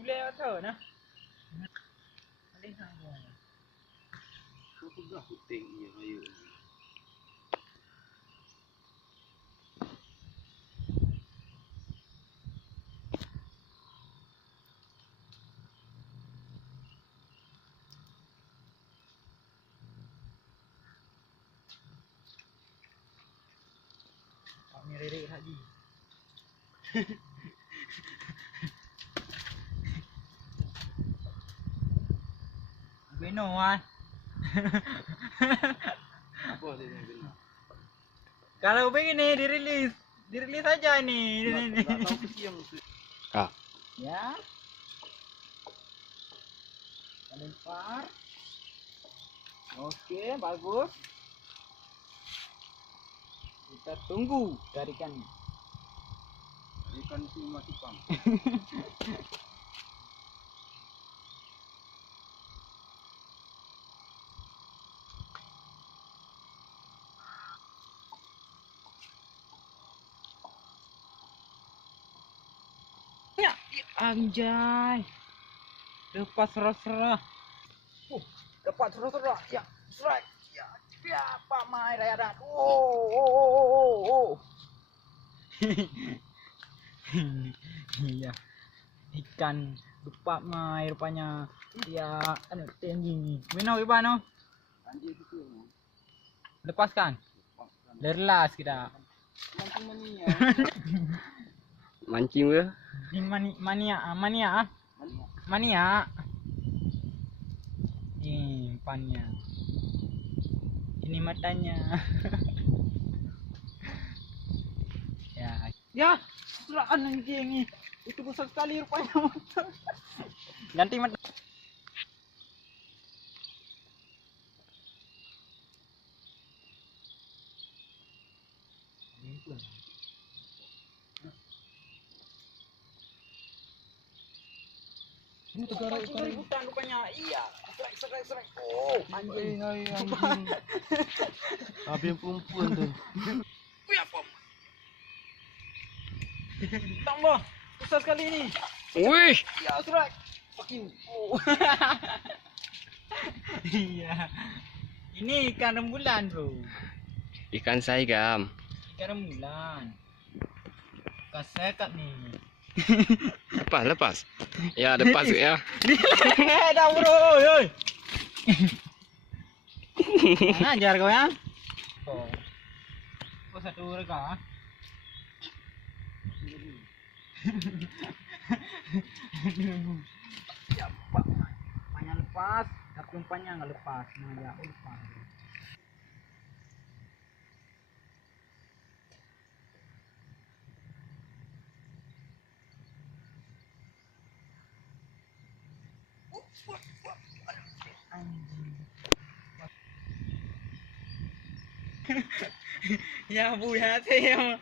boleh atau nah. Boleh hang gua. Kau pegah putih ni kayu. Kau ni rerik lagi. Beno ah. Apa dia yang benar? Kalau begini dirilis saja ini. Tak tahu kesiam. Ah. Ya. Kita lempar. Okey, bagus. Kita tunggu tarikannya. Ikan si masih pam. Ya, anjay. Lepas serah-serah. Dapat serah-serah. Ya, strike. Ya, Pak Mai Rayaran. Oh. Iya. Ikan Pak Mai rupanya. Ya, anu tinggi. Meno gimana? Anjir itu. Lepaskan. Lerlas kita. Mancing mania. Mancing ke? Ini mania. Ini umpannya. Ini matanya. Ya, seraan anjing ini. Itu besar sekali rupanya. Ganti mata. Ini tegara ikan rupanya. Iya, strike. Oh, anjing. Anjing. Habis perempuan tu. Wih, apa? Tambah besar sekali ini. Wih, Ya, strike. Fucking. Oh. Iya. Ini ikan rembulan, bro. ikan saigam. Ikan rembulan. Kasekat nih. Lepas. Ya, lepas ya. Dah, bro. Oi. Mana ajar kau ya? Oh, satu rega. Ya, Pak. Umpannya lepas, tapi umpannya nggak lepas. Nah, ya, lepas. Anjing. Ya, Bu, ya, saya.